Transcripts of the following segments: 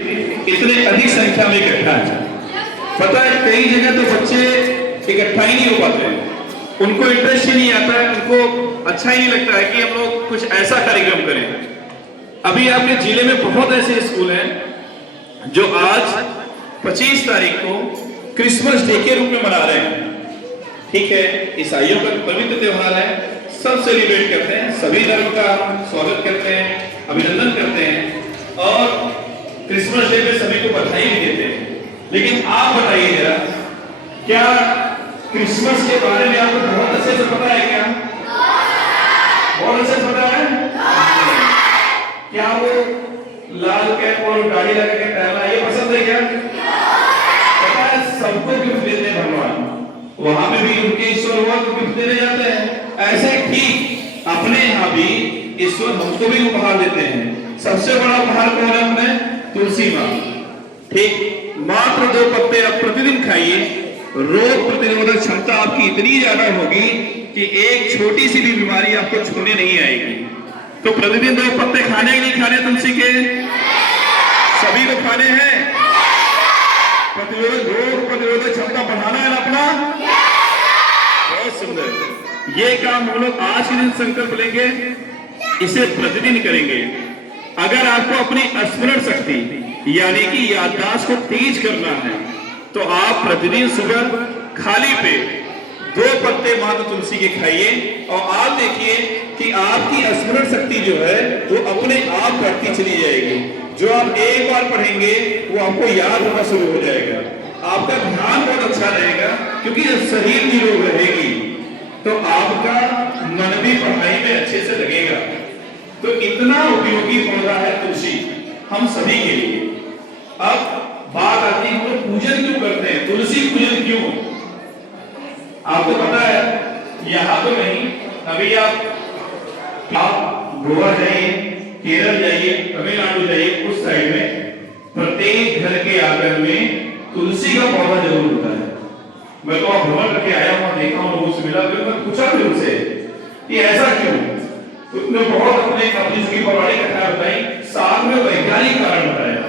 इतने अधिक संख्या में इकट्ठा है। पता है कई जगह तो बच्चे इकट्ठा ही नहीं हो पाते हैं, उनको इंटरेस्ट ही नहीं आता है, उनको अच्छा ही नहीं लगता है कि हम लोग कुछ ऐसा कार्यक्रम करें। अभी आपके जिले में बहुत ऐसे स्कूल हैं जो आज 25 तारीख को क्रिसमस डे के रूप में मना रहे हैं। ठीक है, ईसाइयों का पवित्र त्योहार है, सब सेलिब्रेट करते हैं, सभी धर्म का स्वागत करते हैं, अभिनंदन करते हैं और क्रिसमस डे पे सभी को बधाई भी देते हैं। लेकिन आप बताइए जरा, क्या क्रिसमस के बारे में आपको बहुत अच्छे से पता है? क्या बहुत अच्छे से पता है? क्या वो लाल कैप और गाड़ी लगा के टहलना ये पसंद है? क्या पता है? सबको गिफ्ट देते हैं भगवान, वहां पे भी उनके ईश्वर को गिफ्ट देने जाते हैं। ऐसे ठीक अपने यहाँ भी ईश्वर हमको भी उपहार देते हैं। सबसे बड़ा उपहार कौन है? अपने तुलसी माँ। ठीक, मात्र 2 पत्ते आप प्रतिदिन खाइए, रोग प्रतिरोधक क्षमता आपकी इतनी ज्यादा होगी कि एक छोटी सी भी बीमारी आपको छूने नहीं आएगी। तो प्रतिदिन 2 पत्ते खाने ही नहीं खाने तुलसी के? सभी को खाने हैं। रोग प्रतिरोधक क्षमता बढ़ाना है ना अपना। बहुत सुंदर, ये काम हम लोग आज के दिन संकल्प लेंगे, इसे प्रतिदिन करेंगे। अगर आपको अपनी स्मरण शक्ति यानी कि याददाश्त को तेज करना है तो आप प्रतिदिन सुबह खाली पेट 2 पत्ते मात्र तुलसी के खाइए और आप देखिए कि आपकी स्मरण शक्ति जो है वो अपने आप बढ़ती चली जाएगी। जो आप एक बार पढ़ेंगे वो आपको याद होना शुरू हो जाएगा, आपका ध्यान बहुत अच्छा रहेगा, क्योंकि जब शरीर निरोग रहेगी तो आपका मन भी पढ़ाई में अच्छे से लगेगा। तो इतना उपयोगी पौधा है तुलसी हम सभी के लिए। अब बात आती है हम लोग पूजन क्यों करते हैं, तुलसी पूजन क्यों? आपको पता है? यहाँ तो नहीं, अभी आप गोवा जाइए, केरल जाइए, तमिलनाडु जाइए, उस साइड में प्रत्येक घर के आंगन में तुलसी का पौधा जरूर होता है। मैं तो आप भ्रमण करके आया हूँ, देखा हूँ, लोगों से मिला, फिर मैं पूछा भी उनसे कि ऐसा क्यों? उन्होंने बहुत अपनी पौराणिक कथा बताई, साथ में वैज्ञानिक कारण बताया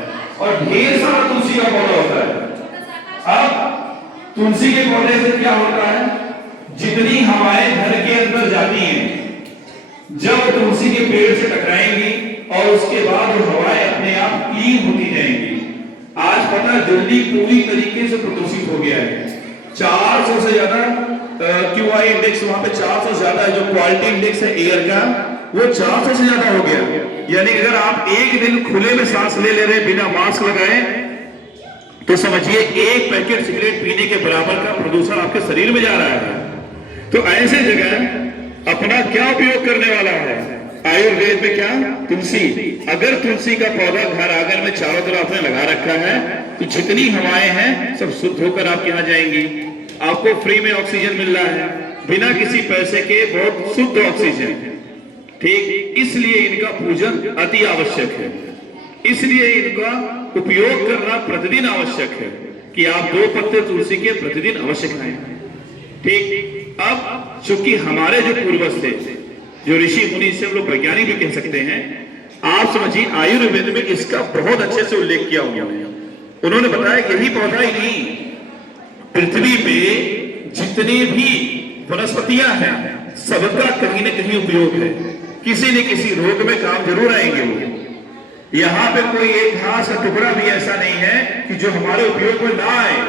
और ढेर सारा तुलसी का पौधा होता है। अब तुलसी के पौधे से क्या होता है? जितनी हवाएं घर के अंदर जाती हैं, जब तुलसी के पेड़ से टकराएंगी और उसके बाद वो हवाएं अपने आप क्लीन होती जाएंगी। आज पता है दिल्ली पूरी तरीके से प्रदूषित हो गया है। 400 से ज्यादा QI इंडेक्स वहां पे 400 से ज्यादा है, जो क्वालिटी इंडेक्स है एयर का वो 400 से ज्यादा हो गया। यानी अगर आप एक दिन खुले में सांस ले रहे बिना मास्क लगाए तो समझिए 1 पैकेट सिगरेट पीने के बराबर का प्रदूषण आपके शरीर में जा रहा है। तो ऐसे जगह अपना क्या उपयोग करने वाला है? आयुर्वेद में क्या? तुलसी। अगर तुलसी का पौधा घर आंगन में चारों तरफ आपने लगा रखा है तो जितनी हवाएं हैं सब शुद्ध होकर आपके यहाँ जाएंगी। आपको फ्री में ऑक्सीजन मिल रहा है, बिना किसी पैसे के बहुत शुद्ध ऑक्सीजन। ठीक, इसलिए इनका पूजन अति आवश्यक है, इसलिए इनका उपयोग करना प्रतिदिन आवश्यक है कि आप 2 पत्ते तुलसी के प्रतिदिन अवश्य खाएं। ठीक, अब चूंकि हमारे जो पूर्वज थे, जो ऋषि मुनि से हम लोग वैज्ञानिक भी कह सकते हैं, आप समझिए आयुर्वेद में इसका बहुत अच्छे से उल्लेख किया हुआ है। उन्होंने बताया यही पौधा ही नहीं, पृथ्वी पे जितने भी वनस्पतियां हैं सबका कहीं न कहीं उपयोग है, किसी न किसी रोग में काम जरूर आएंगे वो। यहाँ पे कोई एक घास का टुकड़ा भी ऐसा नहीं है कि जो हमारे उपयोग में ना आए,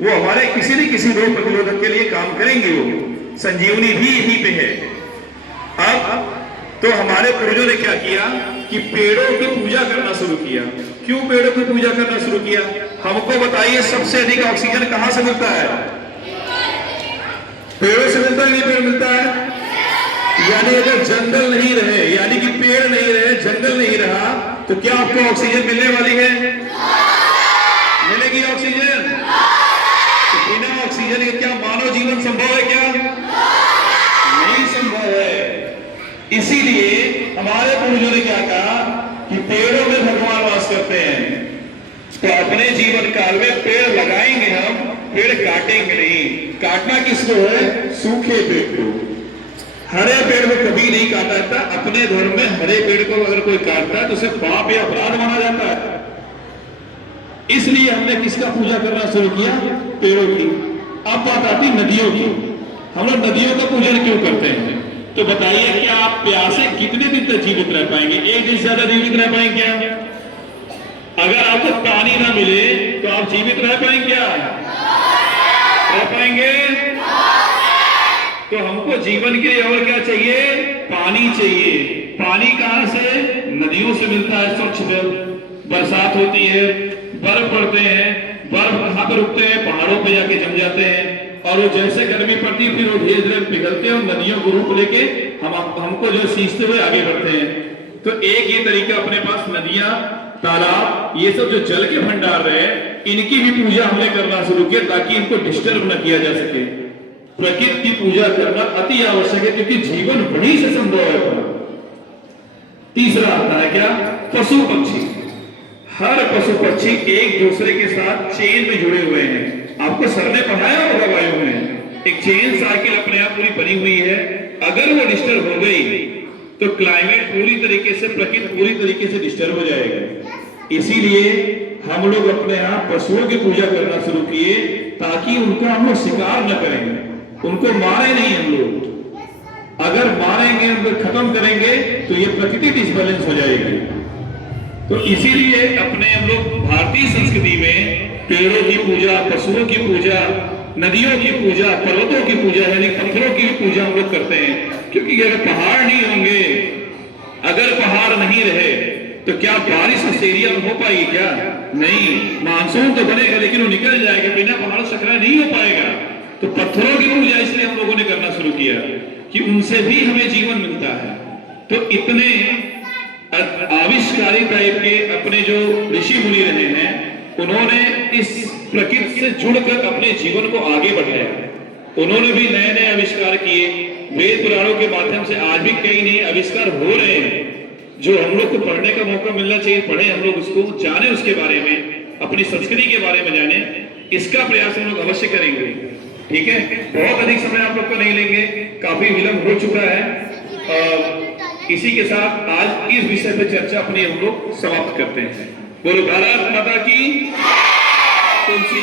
वो हमारे किसी न किसी रोग प्रतिरोधक के लिए काम करेंगे। वो संजीवनी भी यहीं पे है। अब तो हमारे पूर्वजों ने क्या किया कि पेड़ों की पूजा करना शुरू किया। क्यों पेड़ों की पूजा करना शुरू किया? हमको बताइए सबसे अधिक ऑक्सीजन कहां से मिलता है? पेड़ों से मिलता है, नहीं पेड़ मिलता है? यानी अगर जंगल नहीं रहे, यानी कि पेड़ नहीं रहे, जंगल नहीं रहा, तो क्या आपको ऑक्सीजन मिलने वाली है? मिलेगी ऑक्सीजन? तो बिना ऑक्सीजन के क्या मानव जीवन संभव है? क्या नहीं संभव है। इसीलिए हमारे पूर्वजों ने क्या कहा कि पेड़ों में भगवान वास करते हैं, तो अपने जीवन काल में पेड़ लगाएंगे हम, पेड़ काटेंगे नहीं। काटना किसको है? सूखे पेड़ को। हरे पेड़ को कभी नहीं काटा जाता। अपने धर्म में हरे पेड़ को अगर कोई काटता है तो उसे पाप या अपराध माना जाता है। इसलिए हमने किसका पूजा करना शुरू किया? पेड़ों की। अब बात आती नदियों की। हम लोग नदियों का पूजन क्यों करते हैं? तो बताइए, क्या आप प्यासे कितने दिन तक जीवित रह पाएंगे? एक दिन से ज्यादा जीवित रह पाएंगे क्या? अगर आपको पानी ना मिले तो आप जीवित रह पाएंगे क्या? रह पाएंगे? तो हमको जीवन के लिए और क्या चाहिए? पानी चाहिए। पानी कहां से? नदियों से मिलता है। स्वच्छ जल। बरसात होती है, बर्फ पड़ते हैं, बर्फ कहां पर रुकते हैं? पहाड़ों पे जाके जम जाते हैं, और वो जैसे गर्मी पड़ती है फिर वो धीरे धीरे पिघलते हैं और नदियों को रूप लेके हमको जो सींचते हुए आगे बढ़ते हैं। तो एक ये तरीका अपने पास नदियां, तालाब, ये सब जो जल के भंडार रहे हैं, इनकी भी पूजा हमने करना शुरू किया ताकि इनको डिस्टर्ब न किया जा सके। प्रकृति की पूजा करना अति आवश्यक है, क्योंकि जीवन वहीं से संभव है। तीसरा आता है क्या? पशु पक्षी। हर पशु पक्षी एक दूसरे के साथ चेन में जुड़े हुए हैं। आपको सर ने पढ़ाया होगा वायु में, एक चेन साइकिल अपने आप पूरी बनी हुई है। अगर वो डिस्टर्ब हो गई तो क्लाइमेट पूरी तरीके से, प्रकृति पूरी तरीके से डिस्टर्ब हो जाएगा। इसीलिए हम लोग अपने यहाँ पशुओं की पूजा करना शुरू किए ताकि उनका हम लोग शिकार न करेंगे, उनको मारे नहीं हम लोग। अगर मारेंगे, उनको खत्म करेंगे तो ये प्रकृति डिसबैलेंस हो जाएगी। तो इसीलिए अपने हम लोग भारतीय संस्कृति में पेड़ों की पूजा, पशुओं की पूजा, नदियों की पूजा, पर्वतों की पूजा, यानी पत्थरों की पूजा हम लोग करते हैं। क्योंकि अगर पहाड़ नहीं होंगे, अगर पहाड़ नहीं रहे तो क्या बारिश उस एरिया में हो पाएगी? क्या नहीं। मानसून तो बनेगा लेकिन वो निकल जाएगा, बिना पहाड़ सकरा नहीं हो पाएगा। तो पत्थरों की पूजा इसलिए हम लोगों ने करना शुरू किया कि उनसे भी हमें जीवन मिलता है। तो इतने आविष्कारी टाइप के अपने जो ऋषि मुनि रहे हैं, उन्होंने इस प्रकृति से जुड़कर अपने जीवन को आगे बढ़ाया। उन्होंने भी नए नए आविष्कार किए। वेद पुराणों के माध्यम से आज भी कई नए आविष्कार हो रहे हैं, जो हम लोग को पढ़ने का मौका मिलना चाहिए। पढ़े, हम लोग उसको जाने, उसके बारे में, अपनी संस्कृति के बारे में जाने। इसका प्रयास हम लोग अवश्य करेंगे। ठीक है, बहुत अधिक समय आप लोग को नहीं लेंगे, काफी विलंब हो चुका है। इसी के साथ आज इस विषय पर चर्चा अपनी हम लोग समाप्त करते हैं। बोलो भारत माता की। तुलसी